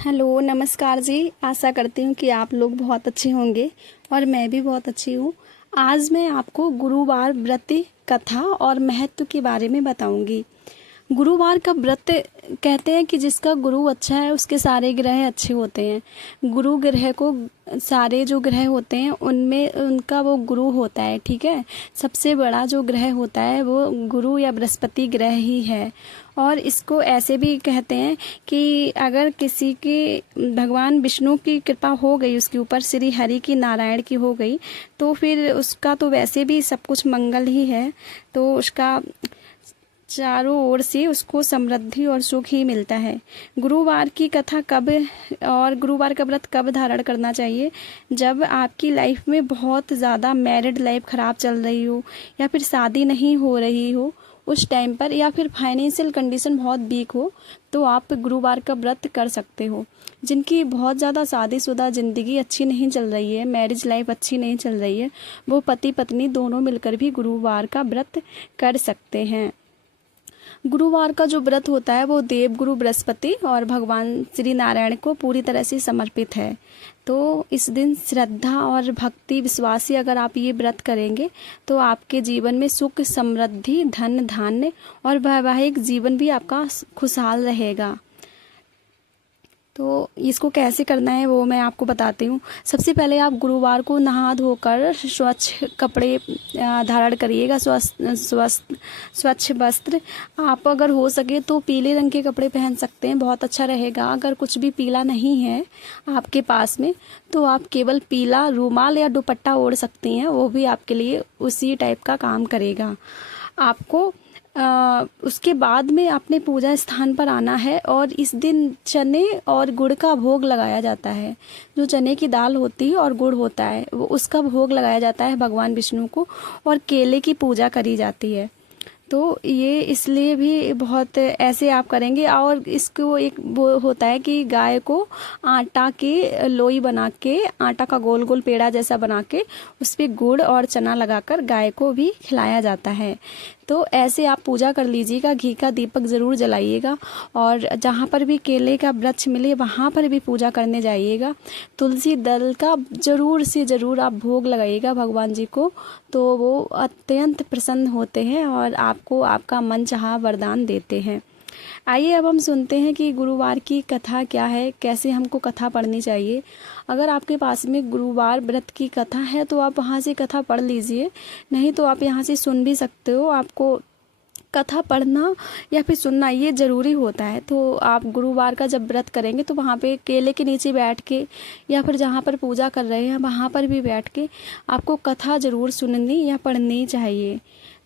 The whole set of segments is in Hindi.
हेलो, नमस्कार जी। आशा करती हूँ कि आप लोग बहुत अच्छे होंगे और मैं भी बहुत अच्छी हूँ। आज मैं आपको गुरुवार व्रत कथा और महत्व के बारे में बताऊंगी। गुरुवार का व्रत कहते हैं कि जिसका गुरु अच्छा है उसके सारे ग्रह अच्छे होते हैं। गुरु ग्रह को सारे जो ग्रह होते हैं उनमें उनका वो गुरु होता है, ठीक है। सबसे बड़ा जो ग्रह होता है वो गुरु या बृहस्पति ग्रह ही है। और इसको ऐसे भी कहते हैं कि अगर किसी की भगवान विष्णु की कृपा हो गई उसके ऊपर, श्री हरि की, नारायण की हो गई, तो फिर उसका तो वैसे भी सब कुछ मंगल ही है। तो उसका चारों ओर से उसको समृद्धि और सुख ही मिलता है। गुरुवार की कथा कब और गुरुवार का व्रत कब धारण करना चाहिए? जब आपकी लाइफ में बहुत ज़्यादा मैरिड लाइफ ख़राब चल रही हो या फिर शादी नहीं हो रही हो उस टाइम पर, या फिर फाइनेंशियल कंडीशन बहुत वीक हो, तो आप गुरुवार का व्रत कर सकते हो। जिनकी बहुत ज़्यादा शादीशुदा ज़िंदगी अच्छी नहीं चल रही है, मैरिज लाइफ अच्छी नहीं चल रही है, वो पति पत्नी दोनों मिलकर भी गुरुवार का व्रत कर सकते हैं। गुरुवार का जो व्रत होता है वो देव गुरु बृहस्पति और भगवान श्री नारायण को पूरी तरह से समर्पित है। तो इस दिन श्रद्धा और भक्ति विश्वास से अगर आप ये व्रत करेंगे तो आपके जीवन में सुख, समृद्धि, धन धान्य और वैवाहिक जीवन भी आपका खुशहाल रहेगा। तो इसको कैसे करना है वो मैं आपको बताती हूँ। सबसे पहले आप गुरुवार को नहा धोकर स्वच्छ कपड़े धारण करिएगा, स्वच्छ वस्त्र। आप अगर हो सके तो पीले रंग के कपड़े पहन सकते हैं, बहुत अच्छा रहेगा। अगर कुछ भी पीला नहीं है आपके पास में तो आप केवल पीला रुमाल या दुपट्टा ओढ़ सकती हैं, वो भी आपके लिए उसी टाइप का काम करेगा। आपको उसके बाद में अपने पूजा स्थान पर आना है और इस दिन चने और गुड़ का भोग लगाया जाता है। जो चने की दाल होती है और गुड़ होता है वो उसका भोग लगाया जाता है भगवान विष्णु को, और केले की पूजा करी जाती है। तो ये इसलिए भी बहुत ऐसे आप करेंगे। और इसको एक वो होता है कि गाय को आटा की लोई बना के, आटा का गोल गोल पेड़ा जैसा बना के उस पर गुड़ और चना लगाकर गाय को भी खिलाया जाता है। तो ऐसे आप पूजा कर लीजिएगा, घी का दीपक ज़रूर जलाइएगा और जहाँ पर भी केले का वृक्ष मिले वहाँ पर भी पूजा करने जाइएगा। तुलसी दल का ज़रूर से ज़रूर आप भोग लगाइएगा भगवान जी को, तो वो अत्यंत प्रसन्न होते हैं और आपको आपका मन चाहा वरदान देते हैं। आइए अब हम सुनते हैं कि गुरुवार की कथा क्या है, कैसे हमको कथा पढ़नी चाहिए। अगर आपके पास में गुरुवार व्रत की कथा है तो आप वहाँ से कथा पढ़ लीजिए, नहीं तो आप यहाँ से सुन भी सकते हो। आपको कथा पढ़ना या फिर सुनना ये ज़रूरी होता है। तो आप गुरुवार का जब व्रत करेंगे तो वहाँ पे केले के नीचे बैठ के या फिर जहाँ पर पूजा कर रहे हैं वहाँ पर भी बैठ के आपको कथा ज़रूर सुननी या पढ़नी चाहिए।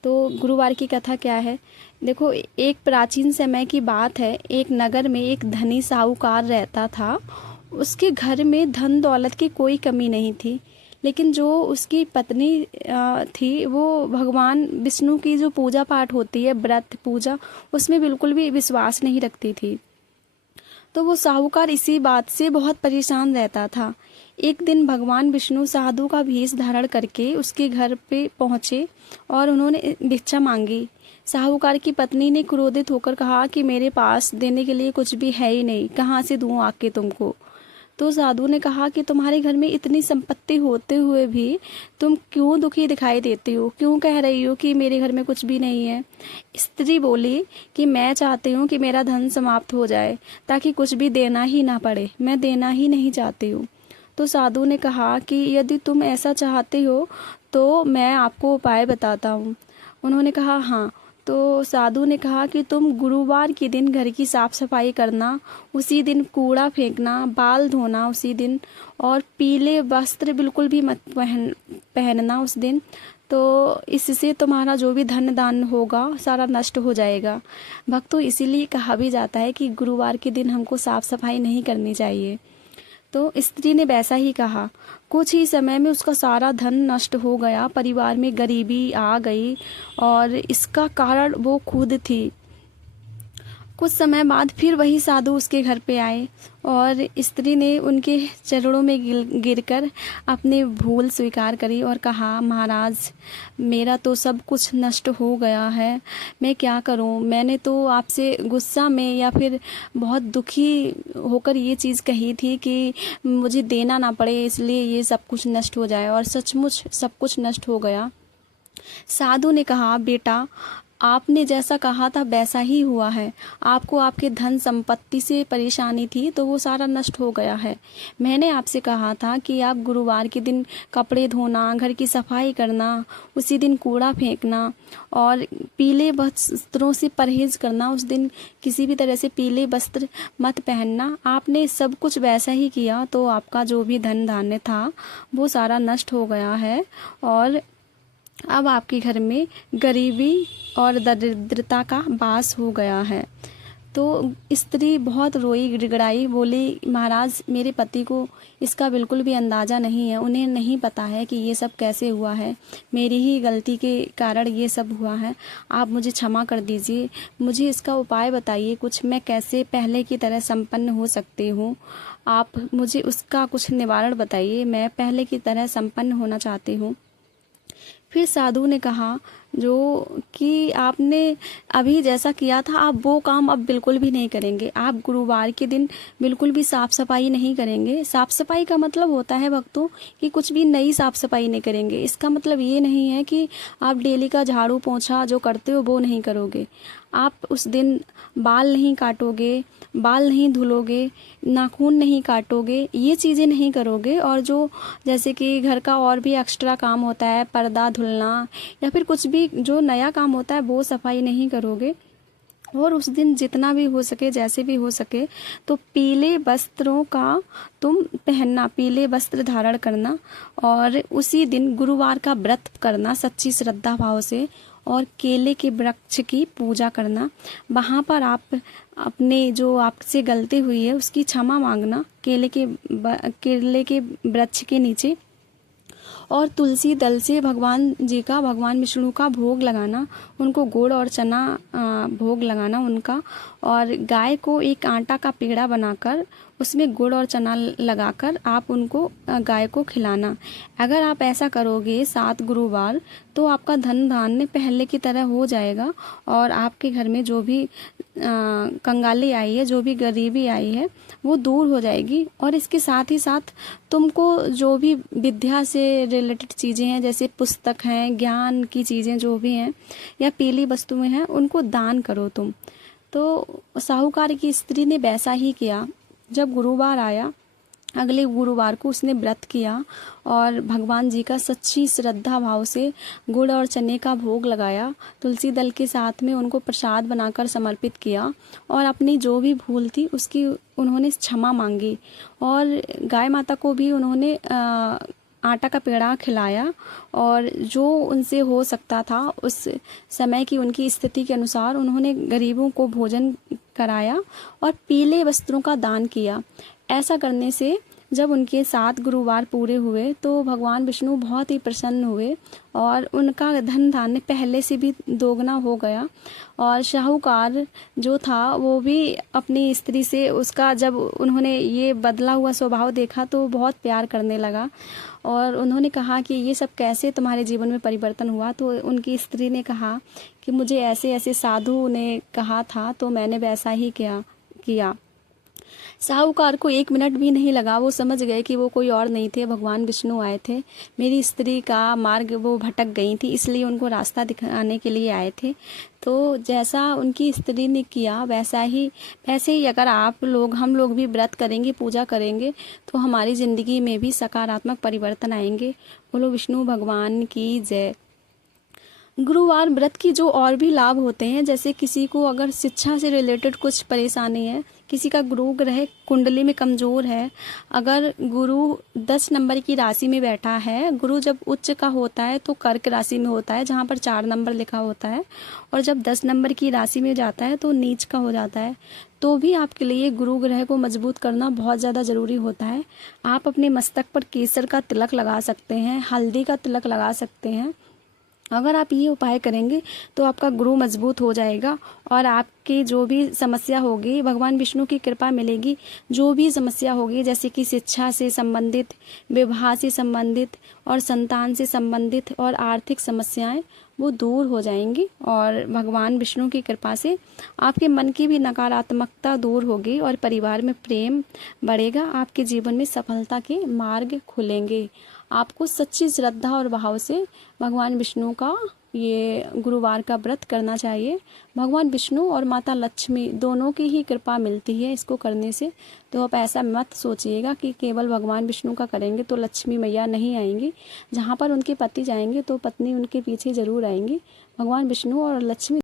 तो गुरुवार की कथा क्या है? देखो, एक प्राचीन समय की बात है। एक नगर में एक धनी साहूकार रहता था। उसके घर में धन दौलत की कोई कमी नहीं थी, लेकिन जो उसकी पत्नी थी वो भगवान विष्णु की जो पूजा पाठ होती है, व्रत पूजा, उसमें बिल्कुल भी विश्वास नहीं रखती थी। तो वो साहूकार इसी बात से बहुत परेशान रहता था। एक दिन भगवान विष्णु साधु का भेष धारण करके उसके घर पे पहुँचे और उन्होंने भिक्षा मांगी। साहूकार की पत्नी ने क्रोधित होकर कहा कि मेरे पास देने के लिए कुछ भी है ही नहीं, कहाँ से दूँ आके तुमको। तो साधु ने कहा कि तुम्हारे घर में इतनी संपत्ति होते हुए भी तुम क्यों दुखी दिखाई देती हो, क्यों कह रही हो कि मेरे घर में कुछ भी नहीं है। स्त्री बोली कि मैं चाहती हूँ कि मेरा धन समाप्त हो जाए ताकि कुछ भी देना ही ना पड़े, मैं देना ही नहीं चाहती हूँ। तो साधु ने कहा कि यदि तुम ऐसा चाहते हो तो मैं आपको उपाय बताता हूँ। उन्होंने कहा हाँ। तो साधु ने कहा कि तुम गुरुवार के दिन घर की साफ सफाई करना, उसी दिन कूड़ा फेंकना, बाल धोना उसी दिन, और पीले वस्त्र बिल्कुल भी मत पहनना उस दिन। तो इससे तुम्हारा जो भी धन दान होगा सारा नष्ट हो जाएगा। भक्तों, इसीलिए कहा भी जाता है कि गुरुवार के दिन हमको साफ सफाई नहीं करनी चाहिए। तो स्त्री ने वैसा ही कहा। कुछ ही समय में उसका सारा धन नष्ट हो गया, परिवार में गरीबी आ गई और इसका कारण वो खुद थी। कुछ समय बाद फिर वही साधु उसके घर पे आए और स्त्री ने उनके चरणों में गिरकर अपनी भूल स्वीकार करी और कहा, महाराज मेरा तो सब कुछ नष्ट हो गया है, मैं क्या करूं। मैंने तो आपसे गुस्सा में या फिर बहुत दुखी होकर ये चीज़ कही थी कि मुझे देना ना पड़े, इसलिए ये सब कुछ नष्ट हो जाए, और सचमुच सब कुछ नष्ट हो गया। साधु ने कहा, बेटा आपने जैसा कहा था वैसा ही हुआ है। आपको आपके धन संपत्ति से परेशानी थी तो वो सारा नष्ट हो गया है। मैंने आपसे कहा था कि आप गुरुवार के दिन कपड़े धोना, घर की सफाई करना, उसी दिन कूड़ा फेंकना और पीले वस्त्रों से परहेज करना। उस दिन किसी भी तरह से पीले वस्त्र मत पहनना। आपने सब कुछ वैसा ही किया तो आपका जो भी धन धान्य था वो सारा नष्ट हो गया है और अब आपके घर में गरीबी और दरिद्रता का वास हो गया है। तो स्त्री बहुत रोई गिड़गिड़ाई, बोली, महाराज मेरे पति को इसका बिल्कुल भी अंदाज़ा नहीं है, उन्हें नहीं पता है कि ये सब कैसे हुआ है, मेरी ही गलती के कारण ये सब हुआ है। आप मुझे क्षमा कर दीजिए, मुझे इसका उपाय बताइए कुछ, मैं कैसे पहले की तरह संपन्न हो सकती हूँ। आप मुझे उसका कुछ निवारण बताइए, मैं पहले की तरह संपन्न होना चाहती हूँ। फिर साधु ने कहा, जो कि आपने अभी जैसा किया था आप वो काम अब बिल्कुल भी नहीं करेंगे। आप गुरुवार के दिन बिल्कुल भी साफ़ सफाई नहीं करेंगे। साफ़ सफाई का मतलब होता है भक्तों कि कुछ भी नई साफ़ सफाई नहीं करेंगे। इसका मतलब ये नहीं है कि आप डेली का झाड़ू पोंछा जो करते हो वो नहीं करोगे। आप उस दिन बाल नहीं काटोगे, बाल नहीं धुलोगे, नाखून नहीं काटोगे, ये चीज़ें नहीं करोगे। और जो जैसे कि घर का और भी एक्स्ट्रा काम होता है, पर्दा धुलना या फिर कुछ भी जो नया काम होता है वो सफाई नहीं करोगे। और उस दिन जितना भी हो सके, जैसे भी हो सके, तो पीले वस्त्रों का तुम पहनना, पीले वस्त्र धारण करना और उसी दिन गुरुवार का व्रत करना सच्ची श्रद्धा भाव से और केले के वृक्ष की पूजा करना। वहाँ पर आप अपने जो आपसे गलती हुई है उसकी क्षमा मांगना केले के वृक्ष के नीचे, और तुलसी दल से भगवान जी का, भगवान विष्णु का भोग लगाना, उनको गुड़ और चना भोग लगाना उनका, और गाय को एक आटा का पेड़ा बनाकर उसमें गुड़ और चना लगाकर आप उनको गाय को खिलाना। अगर आप ऐसा करोगे 7 गुरुवार तो आपका धन धान्य पहले की तरह हो जाएगा और आपके घर में जो भी कंगाली आई है, जो भी गरीबी आई है वो दूर हो जाएगी। और इसके साथ ही साथ तुमको जो भी विद्या से रिलेटेड चीज़ें हैं, जैसे पुस्तक हैं, ज्ञान की चीज़ें जो भी हैं या पीली वस्तुएं हैं, उनको दान करो तुम। तो साहूकार की स्त्री ने वैसा ही किया। जब गुरुवार आया, अगले गुरुवार को उसने व्रत किया और भगवान जी का सच्ची श्रद्धा भाव से गुड़ और चने का भोग लगाया, तुलसी दल के साथ में उनको प्रसाद बनाकर समर्पित किया और अपनी जो भी भूल थी उसकी उन्होंने क्षमा मांगी। और गाय माता को भी उन्होंने आटा का पेड़ा खिलाया और जो उनसे हो सकता था उस समय की उनकी स्थिति के अनुसार उन्होंने गरीबों को भोजन कराया और पीले वस्त्रों का दान किया। ऐसा करने से जब उनके 7 गुरुवार पूरे हुए तो भगवान विष्णु बहुत ही प्रसन्न हुए और उनका धन धान्य पहले से भी दोगुना हो गया। और साहूकार जो था वो भी अपनी स्त्री से, उसका जब उन्होंने ये बदला हुआ स्वभाव देखा तो बहुत प्यार करने लगा और उन्होंने कहा कि ये सब कैसे तुम्हारे जीवन में परिवर्तन हुआ। तो उनकी स्त्री ने कहा कि मुझे ऐसे ऐसे साधु ने कहा था तो मैंने वैसा ही किया। साहूकार को 1 मिनट भी नहीं लगा, वो समझ गए कि वो कोई और नहीं थे, भगवान विष्णु आए थे। मेरी स्त्री का मार्ग वो भटक गई थी, इसलिए उनको रास्ता दिखाने के लिए आए थे। तो जैसा उनकी स्त्री ने किया वैसे ही अगर हम लोग भी व्रत करेंगे, पूजा करेंगे तो हमारी ज़िंदगी में भी सकारात्मक परिवर्तन आएंगे। बोलो विष्णु भगवान की जय। गुरुवार व्रत की जो और भी लाभ होते हैं, जैसे किसी को अगर शिक्षा से रिलेटेड कुछ परेशानी है, किसी का गुरु ग्रह कुंडली में कमज़ोर है, अगर गुरु 10 नंबर की राशि में बैठा है, गुरु जब उच्च का होता है तो कर्क राशि में होता है जहाँ पर 4 नंबर लिखा होता है, और जब 10 नंबर की राशि में जाता है तो नीच का हो जाता है, तो भी आपके लिए गुरु ग्रह को मजबूत करना बहुत ज़्यादा ज़रूरी होता है। आप अपने मस्तक पर केसर का तिलक लगा सकते हैं, हल्दी का तिलक लगा सकते हैं। अगर आप ये उपाय करेंगे तो आपका गुरु मजबूत हो जाएगा और आपकी जो भी समस्या होगी भगवान विष्णु की कृपा मिलेगी। जो भी समस्या होगी जैसे कि शिक्षा से संबंधित, विवाह से संबंधित और संतान से संबंधित और आर्थिक समस्याएं वो दूर हो जाएंगी और भगवान विष्णु की कृपा से आपके मन की भी नकारात्मकता दूर होगी और परिवार में प्रेम बढ़ेगा। आपके जीवन में सफलता के मार्ग खुलेंगे। आपको सच्ची श्रद्धा और भाव से भगवान विष्णु का ये गुरुवार का व्रत करना चाहिए। भगवान विष्णु और माता लक्ष्मी दोनों की ही कृपा मिलती है इसको करने से। तो आप ऐसा मत सोचिएगा कि केवल भगवान विष्णु का करेंगे तो लक्ष्मी मैया नहीं आएंगी। जहाँ पर उनके पति जाएंगे तो पत्नी उनके पीछे जरूर आएंगी। भगवान विष्णु और लक्ष्मी